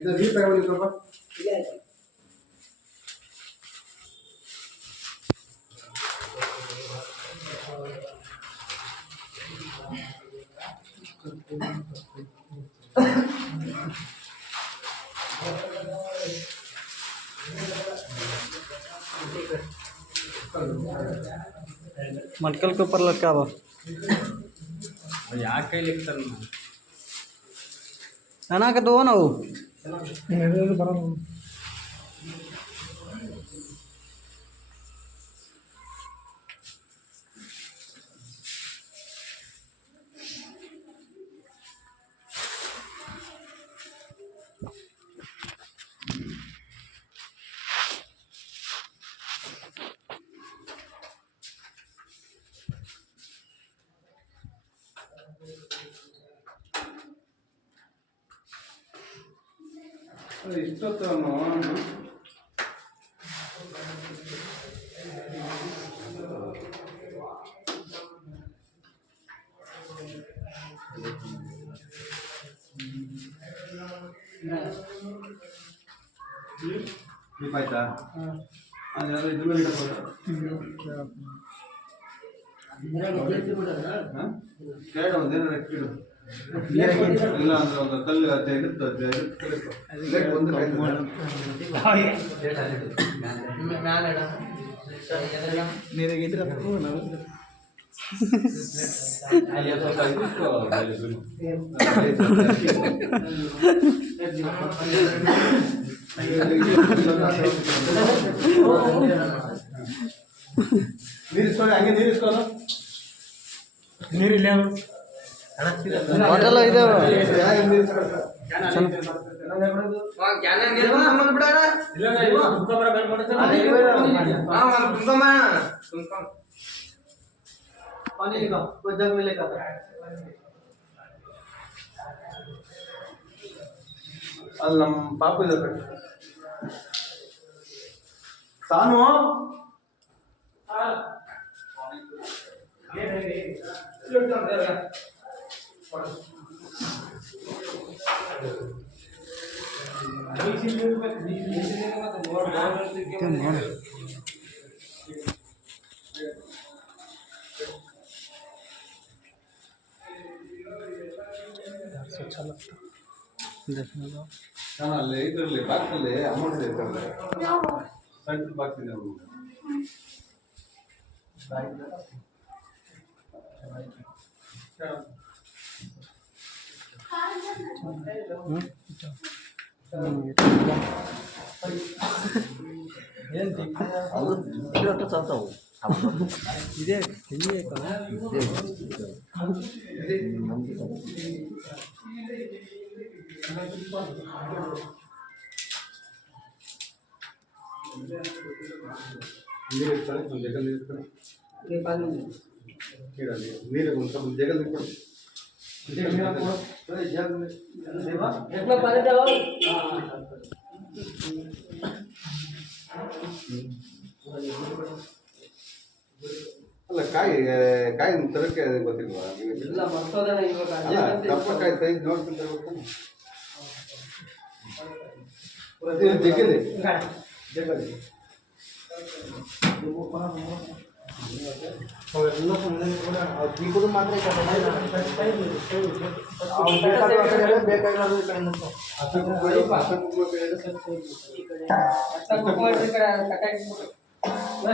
ಇದು ನೀರು ತಗೊಳ್ಳಿ ಸ್ವಲ್ಪ. मटकल के ऊपर लटका हुआ यार कई लिखता है ना कि दो ना वो ಇಷ್ಟೊತ್ತು ಆಯ್ತಾ ಅದ್ಯಾರೋ ಇದ್ರ ಮೇಲೆ ಕೆರಡು ಒಂದೇನಾರು ಇಟ್ಟಿಡು ಇಲ್ಲ ಅಂದ್ರೆ ಒಂದು ಕಲ್ಲು ಇರುತ್ತೆ ಒಂದು ನೀರಾಗಿದ್ರೆ ನೀರಿಸ್ಕೊಳ್ಳಿ ಹಂಗೆ ನೀರಿಸ್ಕೊಳ್ಳೋ ನೀರಿಲ್ಲ ಬಾಟಲ್ ಇದೆ ಅಲ್ಲಿ ನಮ್ಮ ಪಾಪ ಇದೆ ಸಾನು अच्छा लगता देखने का ಅಲ್ಲಿ ಇದರಲ್ಲಿ ಬಾಕ್ಸಲ್ಲಿ ಅಮೌಂಟ್ ಇದೆ ಸಣ್ಣ ಬಾಕ್ಸ್ ಇದೆ ಇದೆ ಹಿಂಗೆ ನೀರು ಇರ್ತಾನೆ ಒಂದು ಜಗಲ್ ನೀರು ಇರ್ತಾನೆ ನೀರು ಒಂದು ಸ್ವಲ್ಪ ಜಗಲ್ ನೀರು ಕೊಡು ಅಲ್ಲ ಕಾಯಿ ತರಕ್ಕೆ ಗೊತ್ತಿಲ್ವಾ ದಪ್ಪ ಕಾಯಿ ಸೈಜ್ ನೋಡ್ಕೊಂಡು ಜಗಲಿ ಜಗಲಿ ಅವೆಲ್ಲ ಕೂಡ ಮಾತ್ರ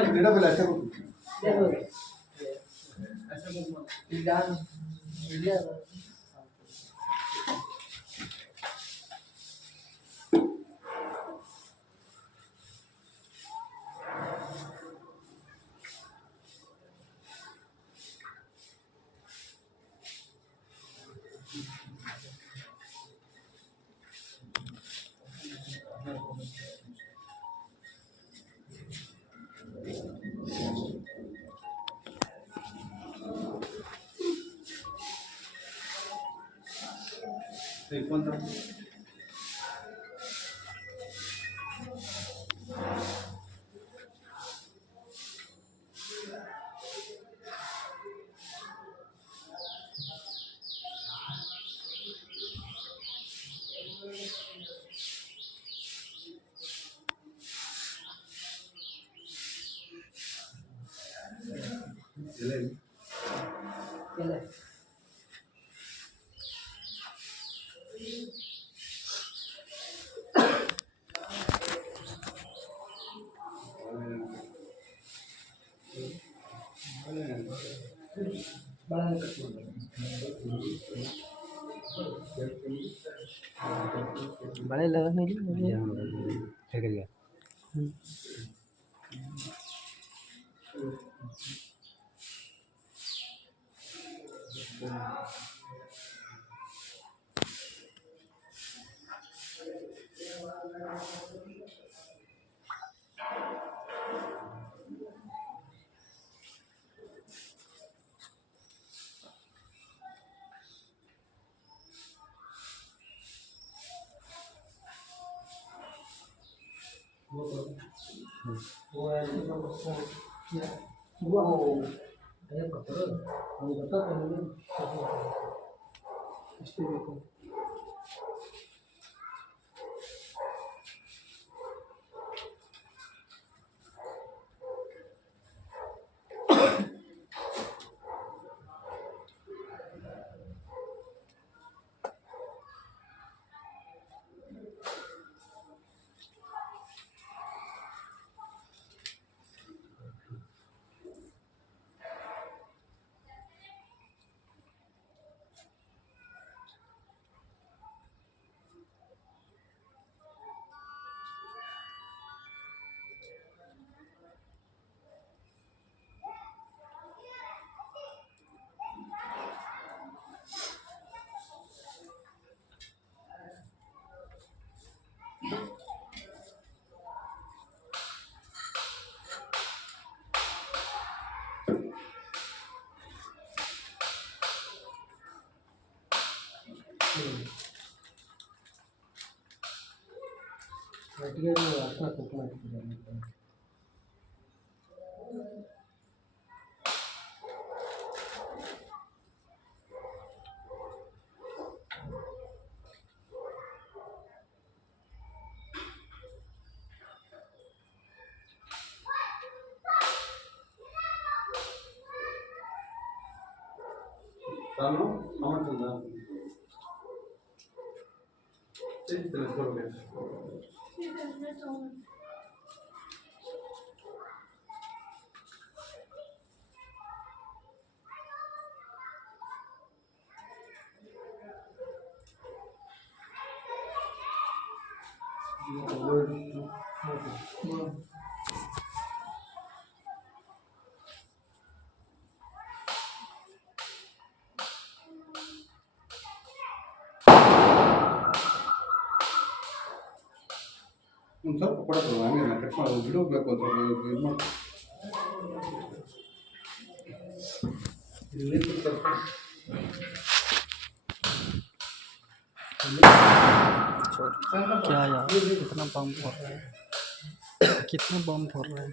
ಗಿಡಬಲ್ಲ ಬಳೆ ಇಲ್ಲ Kamu aman tuh. Sini terus berubah. ಒಂದು ಸ್ವಲ್ಪ ಕೊಡೋದು ಹಂಗೆ ಕಟ್ ಮಾಡಿ ಬಿಡಬೇಕು ಅಂತ ಇದು ಮಾಡಿ ಇಲ್ಲಿ ಸ್ವಲ್ಪ क्या यार कितना बम फोड़ रहा है कितना बम फोड़ रहा है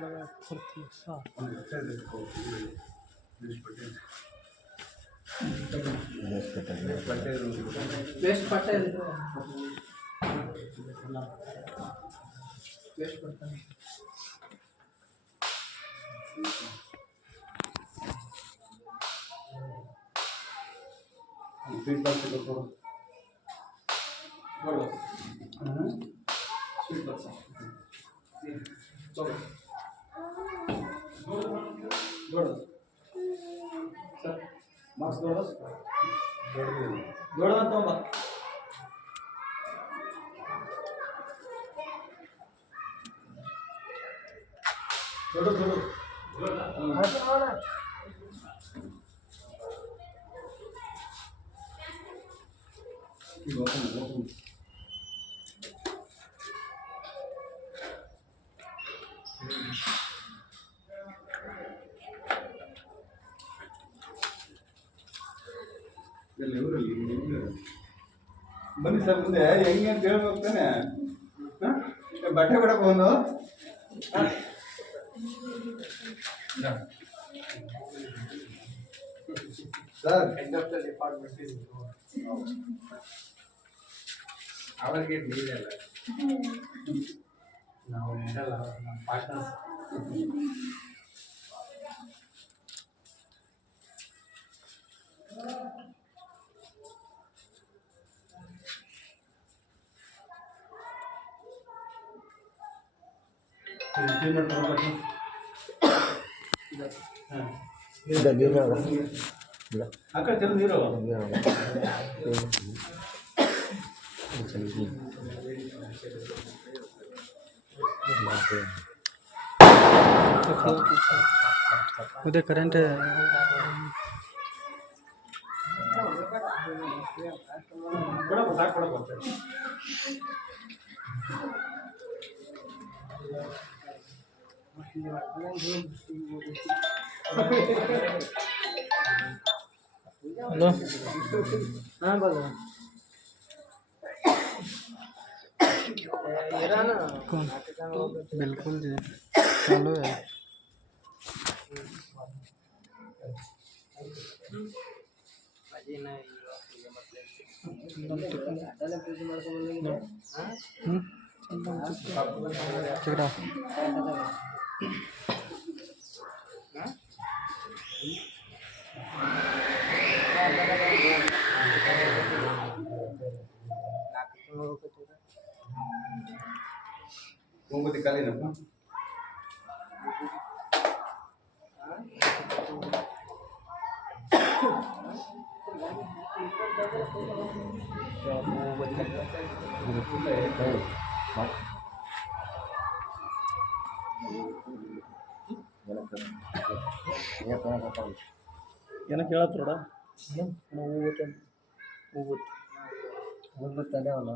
लगा फुर्ती साफ वेस्ट पटेल वेस्ट पटेल स्वीट बॉक्स को थोड़ा बोलो स्वीट बॉक्स चलो बोलो सर मार्क्स बोलो बोलो तो बा बोलो बोलो ಬನ್ನಿ ಸರ್ ಮುಂದೆ ಹೆಂಗೆ ಅಂತ ಹೇಳ್ಬೇಕು ತಾನೆ ಬಟ್ಟೆ ಬಿಡಕ್ಕೆ ಒಂದು sir head of the department is ಅವರಿಗೆ ನೀರಲ್ಲ ನಾವು ನೀಡಲ್ಲ ನಮ್ಮ ಪಾರ್ಟ್ನರ್ಸ್ ಅಕ್ಕ ಚಲ್ ನೀರು उधर करंट ಕೊಡಪ್ಪ ಸಾಕು ಕೊಡಪ್ಪ हेलो हाँ बोलो कौन बिल्कुल जी चालू है केकड़ा मोमबत्ती काली ना ಏನಕ್ಕೆ ಹೇಳತ್ತೋಡ ಹೋಗುತ್ತಾನೆ ಅವನು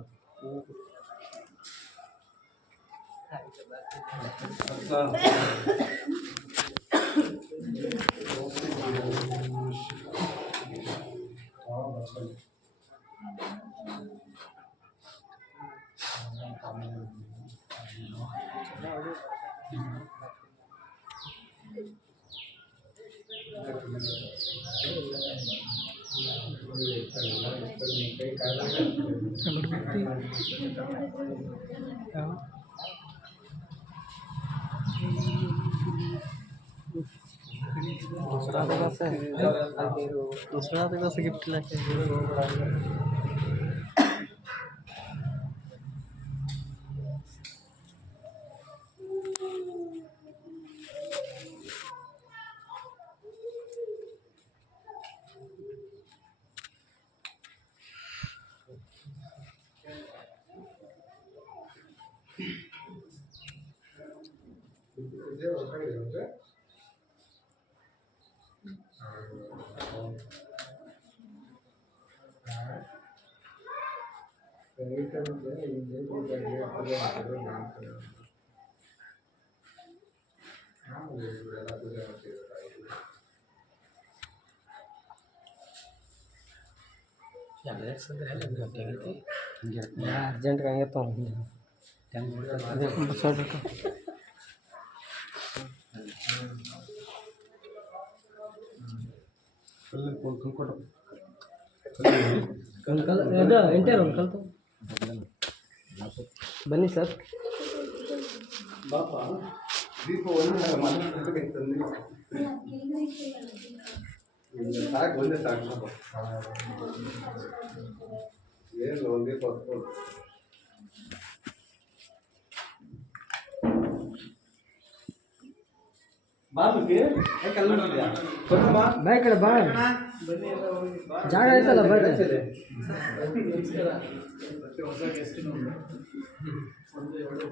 दूसरा जगह से गिफ्ट लेके अर्जेंट कहेंगे तो अंकल ಎಂಟರ್ अंकल तो ಬನ್ನಿ ಸರ್ ಬಾಪ ದೀಪ ಒಂದು ಮನೆ ಸಾಕು ಒಂದೇ ಸಾಕು ಏನು ಒಂದು ದೀಪ ಹೊತ್ಕೊಂಡು ಬಾಬುಗೆ ಬಾ ಕಡೆ ಬಾ ಜಾಗ ಐತಲ್ಲ ಬಾ ಹೊಸ ಗೆಸ್ಟ್ ಒಂದು ಎರಡು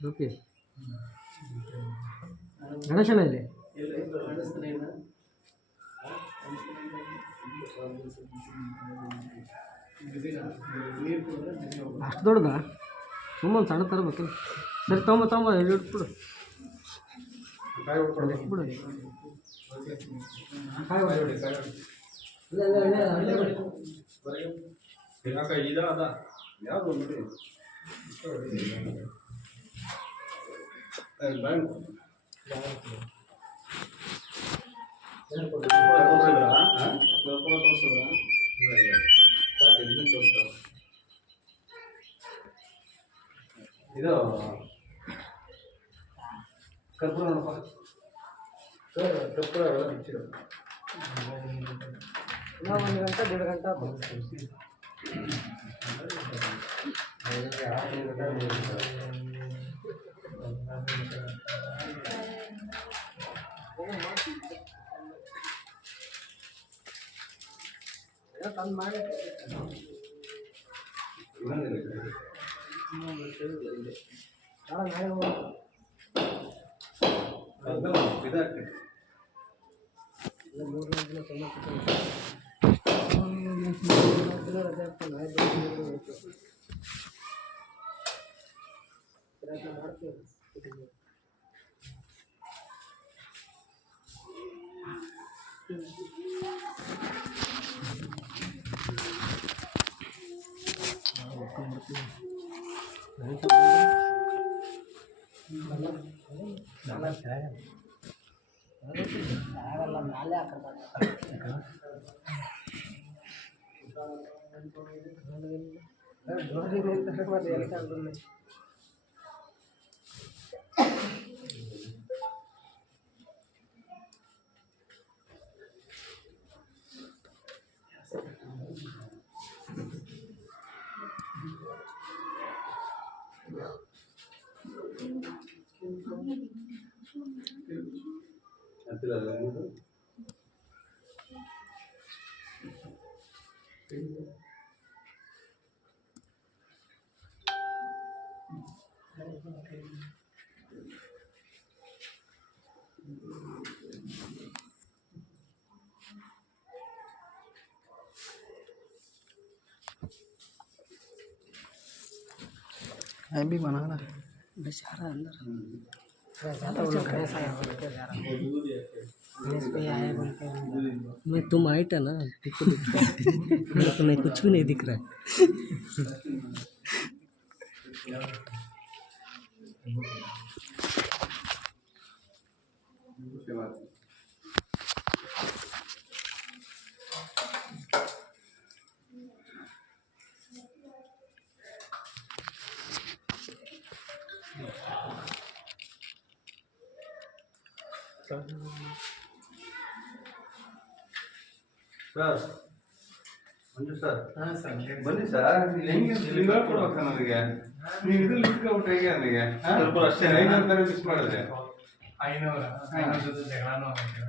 ಓಕೆ ಗಣೇಶನ ಇಲ್ಲಿ ಅಷ್ಟು ದೊಡ್ಡದ ಸುಮ್ಮನೆ ಸಣ್ಣ ತರಬೇಕು ಸರಿ ತೊಂಬ ಇಟ್ಬಿಡು ಬಿಡು ಯಾವುದು ಇದು ಕರ್ಪೂರ ನೋಡಪ್ಪ ಕರ್ಪೂರ ಎಲ್ಲ ಬಿಚ್ಚಿರೋ ನಾವು 1 ಗಂಟೆ 1.5 ಗಂಟೆ ತಂದು ಮಾಡಿ ನಾಳೆ ಇದಾಗ್ತದೆ ಆಗಲ್ಲ ನಾಳೆ है भी बना रहा है बेचारा अंदर ज़्यादा वो लोग गणेश आया बोल के जा रहा गणेश पे आए बोल के मैं तुम आइट है ना तुमको मेरे को नहीं कुछ भी नहीं दिख रहा है ಸರ್ ಮಂಜು ಸರ್ ಬನ್ನಿ ಸರ್ ಹೆಂಗೆ ನೀವು ಹೇಳ್ಕೊಡ್ಬೇಕು ನನಗೆ ನೀವು ಇದು ಲಿಟ್ಕೊಬಿಟ್ಟು ಹೇಗೆ ನನಗೆ ಸ್ವಲ್ಪ ಅಷ್ಟೇ 500 ಮಿಸ್ ಮಾಡಿದ್ರೆ 500 ಜೊತೆ ಜಗಳನೂ ಆಗಿದೆ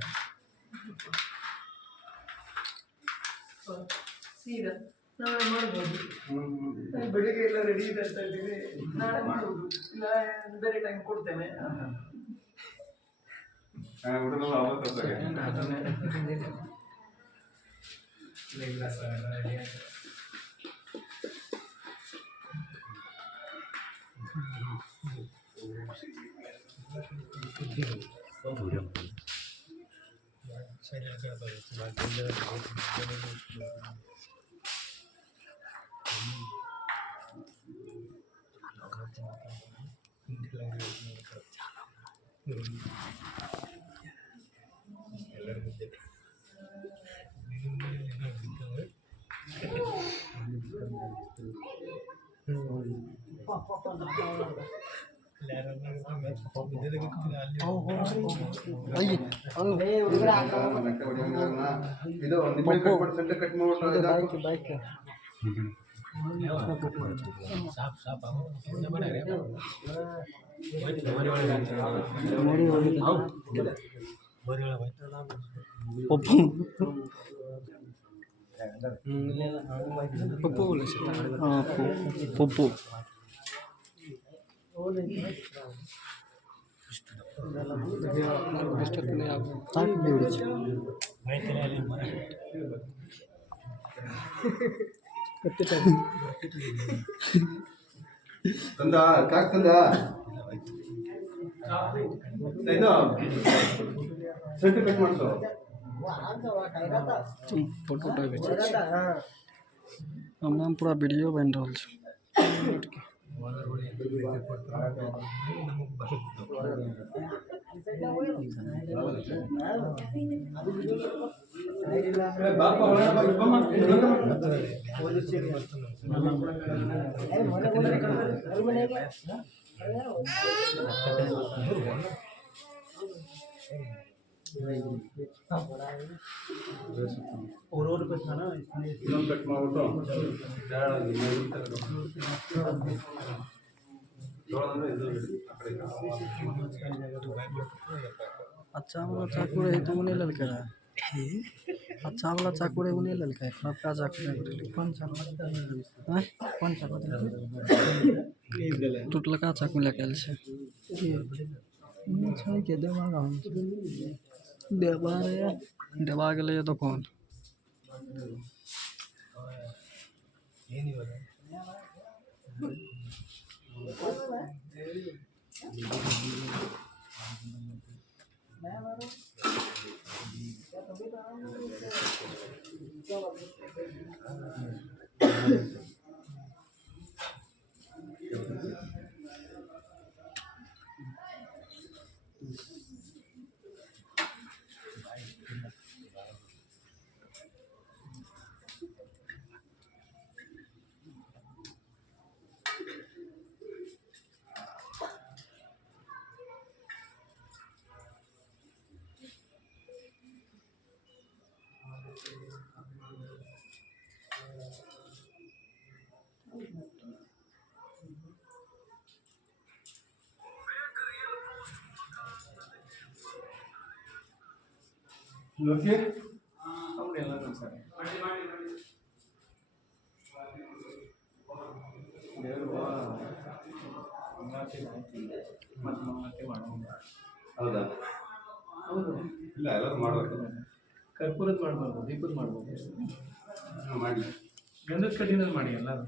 ಸೀದಾ ನಾಳೆ ಮಾಡ್ಬೋದು ಬೆಳಿಗ್ಗೆ ಎಲ್ಲ ರೆಡಿ ಇದೆ ಅಂತ ಇದ್ದೀವಿ ನಾಳೆ ಮಾಡ್ಬೋದು ಇಲ್ಲ ಬೇರೆ ಟೈಮ್ ಕೊಡ್ತೇನೆ ಹುಡುಗರು ಅವತ್ತು ಇಲ್ಲ ಸರ್ ಎಲ್ಲ ರೆಡಿ ಆಗಿದೆ ಇದು ನಿಮ್ಮಲ್ಲಿ ಕಟ್ ಮಾಡ್ಬಿಟ್ಟು बाइक पप्पू पप्पू बोले हाँ पप्पू ತಂದ ಕಾಕ್ ತಂದ ಇದು ಸೆಂಟರ್ ಕಟ್ ಮಾಡಿಸು फोटो हम पूरा वीडियो बन रहा है। ಕಟ್ ಮಾಡ್ಬಿಟ್ಟು अच्छा वाला चाकू रही तो उन्हें ललका है। अच्छा वाला चाकू रही उन्हें ललका है। खराब का चाकू रही कौन सा है कौन सा टूटल का चाकू लेके आयल छै छै के देवा गेलै दोकान ಓಕೆ ಹೌದಾ ಹೌದು ಇಲ್ಲ ಎಲ್ಲರೂ ಮಾಡ್ಬೇಕು ಕರ್ಪೂರದ ಮಾಡ್ಬೋದು ದೀಪದ ಮಾಡ್ಬೋದು ಮಾಡಿ ಗಂಧದ ಕಡ್ಡಿನಲ್ಲಿ ಮಾಡಿ ಎಲ್ಲರೂ